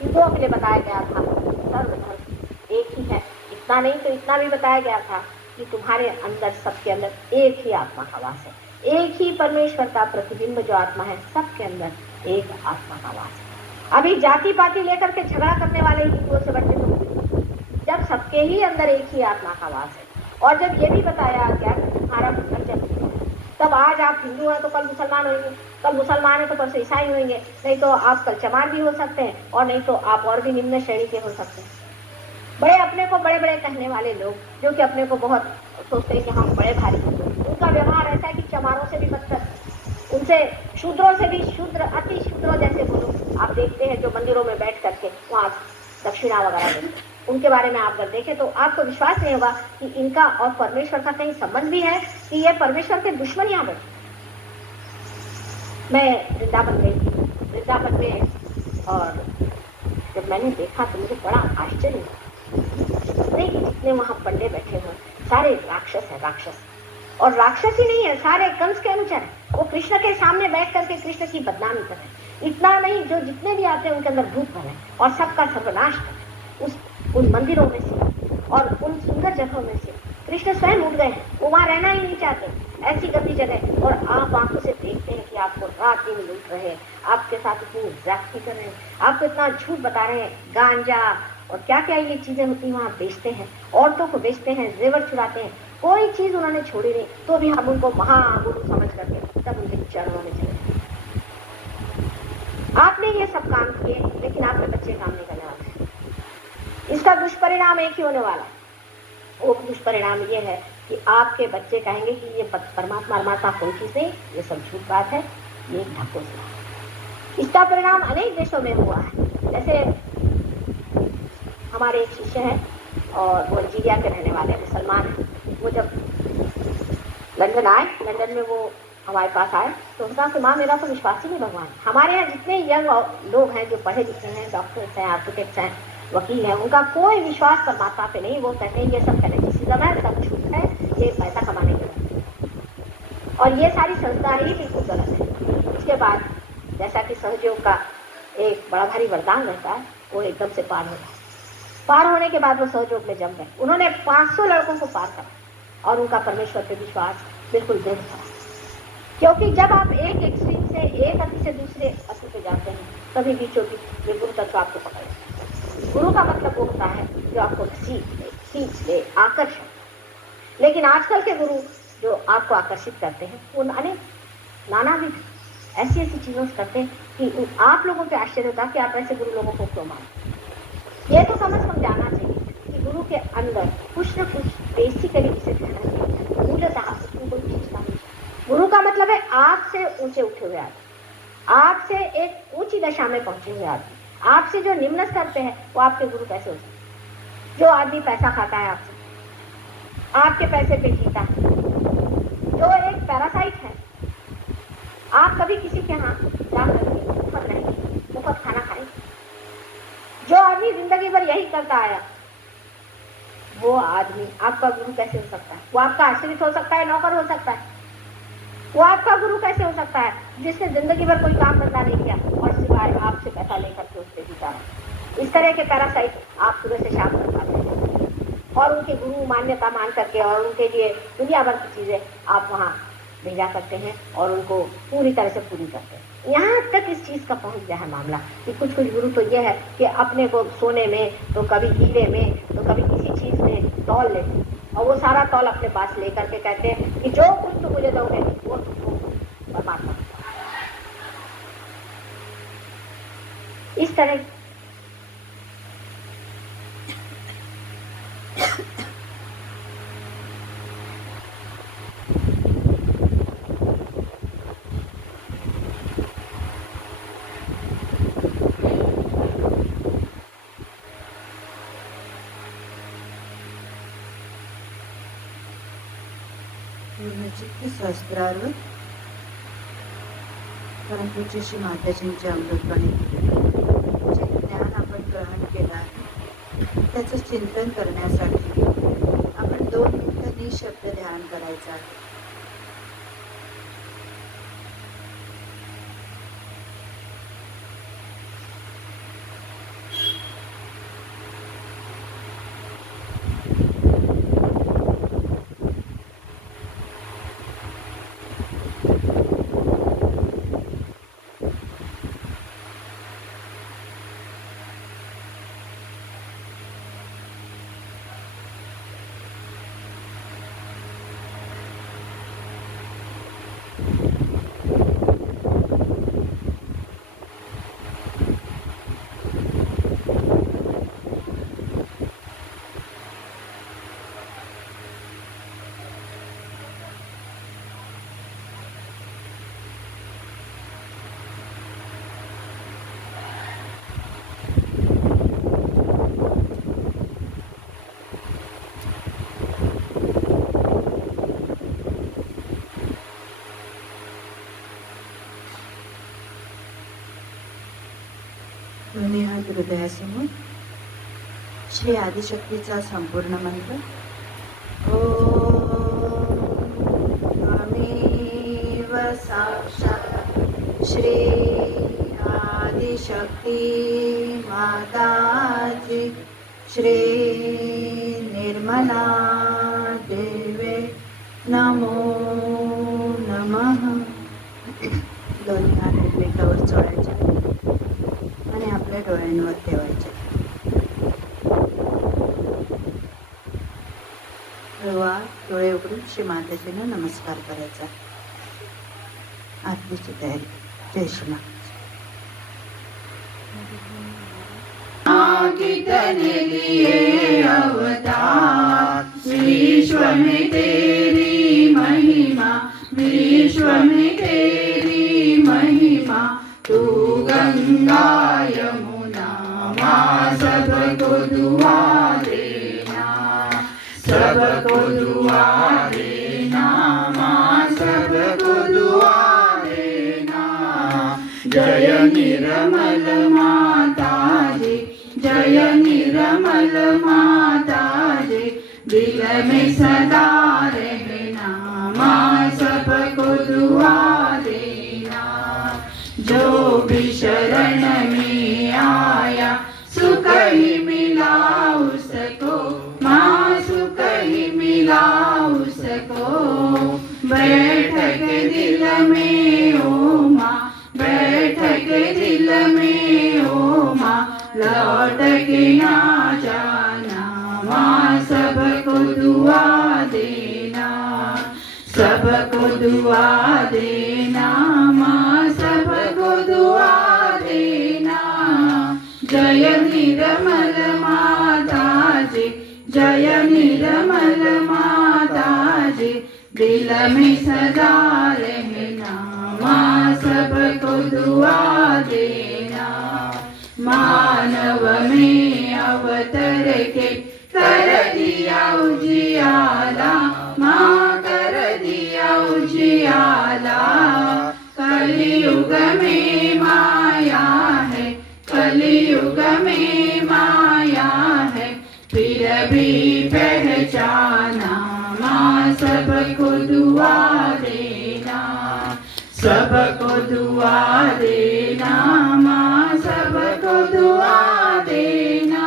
हिंदुओं के लिए बताया गया था सर्वधर्म एक ही है, इतना नहीं तो इतना भी बताया गया था कि तुम्हारे अंदर, सबके अंदर एक ही आत्मा का वास है, एक ही परमेश्वर का प्रतिबिंब जो आत्मा है, सबके अंदर एक आत्मा का वास है। अभी जाति पाति लेकर के झगड़ा करने वाले हिंदुओं से बढ़ते तो, जब सबके ही अंदर एक ही आत्मा का वास है, और जब ये भी बताया गया कि तुम्हारा जब, तब आज आप हिंदू हैं तो कल मुसलमान होंगे, कल मुसलमान है तो परसों ईसाई होंगे, नहीं तो आप कल चमार भी हो सकते हैं, और नहीं तो आप और भी निम्न श्रेणी के हो सकते हैं। बड़े अपने को बड़े बड़े कहने वाले लोग, जो कि अपने को बहुत सोचते हैं कि हम बड़े भारी हैं, उनका व्यवहार ऐसा है कि चमारों से भी बदतर, उनसे शूद्रों से भी शूद्र, अति शूद्रों जैसे वो लोग आप देखते हैं जो मंदिरों में बैठ करके वहाँ दक्षिणा वगैरह देते हैं। उनके बारे में आप अगर देखें तो आपको विश्वास नहीं होगा कि इनका और परमेश्वर का कहीं संबंध भी है, कि ये परमेश्वर के दुश्मन यहाँ बैठे। मैं वृंदावन गई थी, वृंदावन में, और जब मैंने देखा तो मुझे बड़ा आश्चर्य हुआ। नहीं, जितने वहाँ पंडे बैठे हुए सारे राक्षस है, राक्षस, और राक्षस ही नहीं है, सारे कंस के अनुचर है। वो कृष्ण के सामने बैठ करके कृष्ण की बदनामी कर रहे। इतना नहीं, जो जितने भी आते हैं उनके अंदर भूत भरे और सबका सर्वनाश कर उन मंदिरों में से और उन सुंदर जगहों में से कृष्ण स्वयं उठ गए हैं। वो वहाँ रहना ही नहीं चाहते, ऐसी गंदी जगह, और आप आंखों से देखते हैं कि आपको रात दिन लूट रहे हैं, आपके साथ इतनी ज्यादती कर रहे हैं, आपको इतना झूठ बता रहे हैं, गांजा और क्या क्या ये चीजें होती हैं वहाँ बेचते हैं, औरतों को बेचते हैं, जेवर चुराते हैं, कोई चीज उन्होंने छोड़ी नहीं, तो भी हम उनको महागुरु समझ करके तब उनके चरणों में चले। आपने ये सब काम किए, लेकिन आपके बच्चे काम नहीं करने वाले। इसका दुष्परिणाम एक ही होने वाला है। वो दुष्परिणाम ये है कि आपके बच्चे कहेंगे कि ये परमात्मा कोई चीज नहीं, ये सब झूठ बात है, ये ढकोसला है। इसका परिणाम अनेक देशों में हुआ है। जैसे हमारे एक शिष्य है और वो अल्जीरिया के रहने वाले मुसलमान हैं। वो जब लंदन आए, लंदन में वो हमारे पास आए तो उनका कि माँ मेरा तो विश्वास ही नहीं भगवान। हमारे यहाँ जितने यंग लोग हैं जो पढ़े लिखे हैं, डॉक्टर्स हैं, आर्किटेक्ट्स हैं, वकील है, उनका कोई विश्वास परमात्मा पे नहीं। वो कहते हैं ये सब फैनेटिसिज्म है, सब झूठ है, ये पैसा कमाने के लिए, और ये सारी संस्थाएं ही बिल्कुल गलत है। उसके बाद जैसा कि सहयोग का एक बड़ा भारी वरदान रहता है, वो एकदम से पार होता है। पार होने के बाद वो सहयोग में जम गए। उन्होंने 500 लड़कों को पार करा और उनका परमेश्वर पे विश्वास बिल्कुल दृढ़ था। क्योंकि जब आप एक एक्सट्रीम से, एक अति से दूसरे अति पे जाते हैं, तभी बीचों बीच ये गुरु तत्व आपको पकड़े। गुरु का मतलब वो होता है जो आपको खींच ले, आकर्षण। लेकिन आजकल के गुरु जो आपको आकर्षित करते हैं वो अनेक नानाविध ऐसी ऐसी चीजों से करते हैं कि आप लोगों को आश्चर्य होता है कि आप ऐसे गुरु लोगों को क्यों मानते। ये तो समझ हम जानना चाहिए कि गुरु के अंदर कुछ न कुछ बेसिकली उसे कहना चाहिए, मूलतः उसमें कोई चीज नहीं। गुरु का मतलब है आपसे ऊंचे उठे हुए आदमी, आपसे एक ऊंची दशा में पहुंचे हुए आदमी। आपसे जो निम्न स्तर पे है वो आपके गुरु कैसे हो सकते? जो आदमी पैसा खाता है आपसे, आपके पैसे पे जीता है, जो एक पैरासाइट है, आप कभी किसी के यहाँ जाकर के मुफ्त रहेंगे, मुफ्त खाना खाएंगे? जो आदमी जिंदगी भर यही करता आया, वो आदमी आपका गुरु कैसे हो सकता है? वो आपका आश्रित हो सकता है, नौकर हो सकता है? वो आपका गुरु कैसे हो सकता है जिसने जिंदगी भर कोई काम धंधा नहीं किया और सिवाय आपसे पैसा लेकर के उससे गुजारा? इस तरह के पैरासाइट आप सुबह से शाम तक पाते हैं और उनके गुरु मान्यता मान करके और उनके लिए दुनिया भर की चीजें आप वहाँ भेजा करते हैं और उनको पूरी तरह से पूरी करते हैं। यहाँ तक इस चीज का पहुंच गया है मामला कि कुछ कुछ गुरु तो ये है कि अपने को सोने में, तो कभी हीरे में, तो कभी किसी चीज में तौल लेते और वो सारा तौल अपने पास लेकर के कहते हैं कि जो कुछ तुम मुझे दोगे वो तुमको परमात्मा। इस तरह चित्त सहस्त्रावर परंतु श्री माताजींचे अमृतवाणी जे ज्ञान आपण ग्रहण केलं आहे त्याचं चिंतन करण्यासाठी आपण 2 मिनिटं निशब्द ध्यान करायचं आहे. दोन्ही हात हृदयासमोर. श्री आदिशक्तीचा संपूर्ण मंत्र. त्वमेव साक्षात् श्री आदिशक्ती माताजी श्री निर्मला देवे नमो नमः. दोन्ही हात एकमेकावर चोळायचे आणि आपल्या डोळ्यांवर ठेवायचे. डोळे उघडून श्री माताजींना नमस्कार करायचा. आरतीची तयारी. जय श्री माता. कितने लिए अवतार, विश्व में तेरी महिमा, विश्व में तेरी महिमा. तू गंगा यमुना माँ सबको दुआ देना, सबको दुआ देना माँ सबको दुआ देना. जय निर्मल माता जी, जय निर्मल माता जी. दिल में सदा रहना माँ सबको दुआ देना. जो भी शरण में आया सुख ही मिला उसको, माँ सुख ही मिला उसको. बैठक दिल में ओ माँ, बैठक दिल में ओ माँ. लौट के ना जाना माँ सबको दुआ देना, सबको दुआ देना माँ सबको दुआ देना. जय निर्मल माता जी, जय निर्मल माता जी. दिल में सदा रहना माँ सबको दुआ देना. मानव में अवतर के कर दिया उजियाला, माँ कर दिया उजियाला. कल भी पहचाना, माँ सबको दुआ देना, सबको दुआ देना, माँ सबको दुआ देना।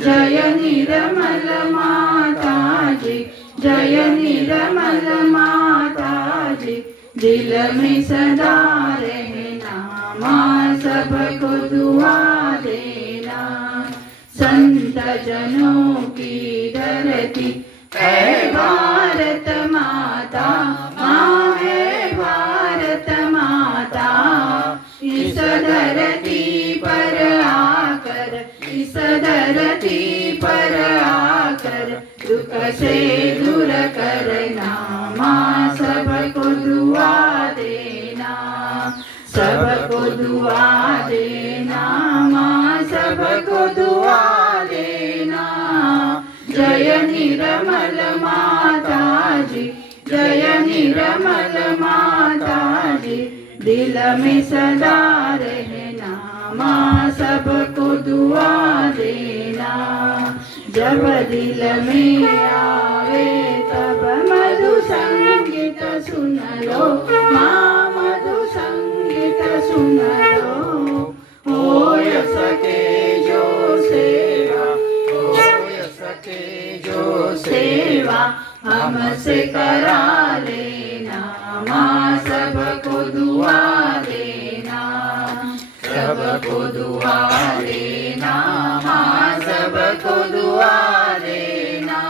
जय निर्मल माता जी, जय निर्मल माता जी, दिल में सदा रहना, माँ सबको दुआ देना। संत जनों की धरती है भारत माता, माँ है भारत माता। इस धरती पर आकर, इस धरती पर आकर दुख से दूर करना, माँ सबको दुआ देना, सबको दुआ देना, माँ सबको दुआ देना। जय निर्मल माता जी, जय निर्मल माता जी, दिल में सदा रहना, माँ सबको दुआ देना। जब दिल में आवे तब मधु संगीत सुन लो, माँ मधु संगीत सुन लो। होय सके जो सेवा, होय सके जो सेवा, हमसे करा लेना, माँ सबको दुआ देना, सबको दुआ देना, माँ सबको दुआ देना।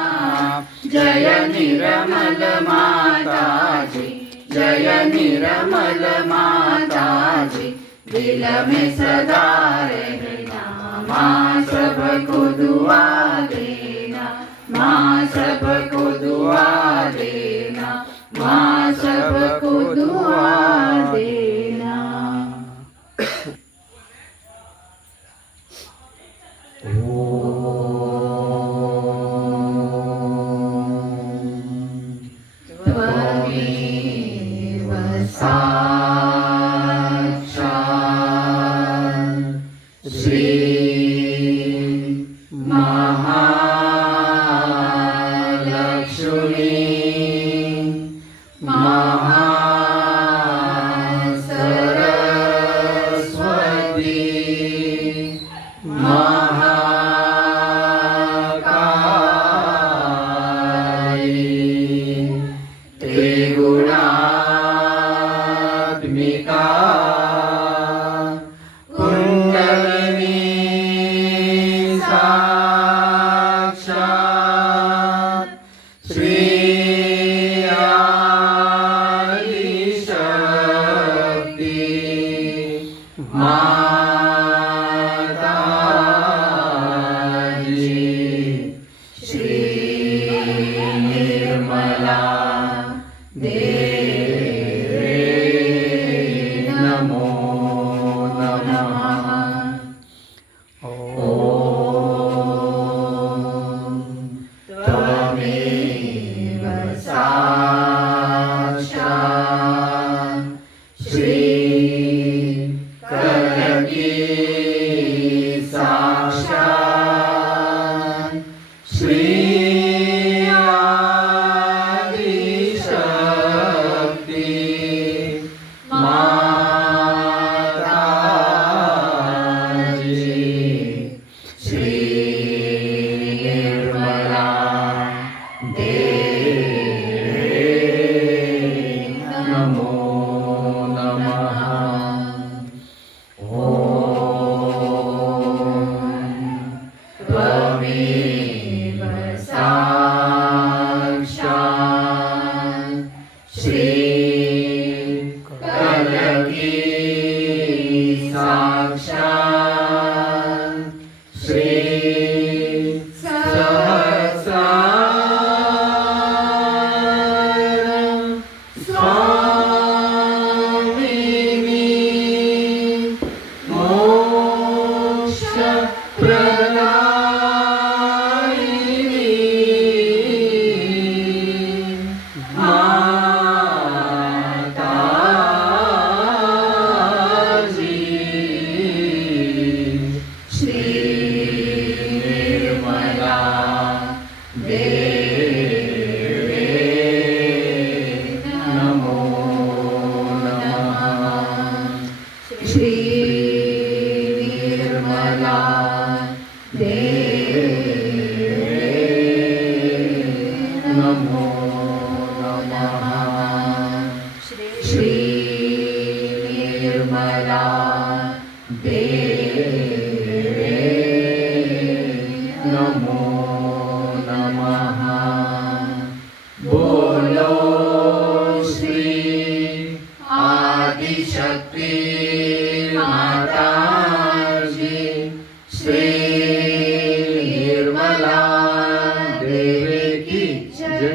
जय निर्मल माता जी, जय निर्मल माता जी, दिल में सदा रहना, माँ सबको दुआ देना, माँ सबको दुआ देना, माँ सबको दुआ देना। त्वमेव साक्षात् श्री महालक्ष्मी महासरस्वती महाकाली त्रिगुणात्मिका कुण्डलिनी साक्षात् श्री आदिशक्ति माताजी। श्री निर्मला देवी नमो नमः। ॐ त्वमेव साक्षात् श्री कलकी साक्षात् श्री आदिशक्ति माताजी। श्री निर्मला देवी नमो नमः। ॐ त्वमेव साक्षात् श्री कलकी साक्षात् श्री सहस्रार स्वामिनी मोक्ष प्रदायिनी माताजी। श्री नमो नमः श्री निर्मला देवे नमो नमः बोलो श्री आदिशक्ति माता जी श्री निर्मला देवी की जय।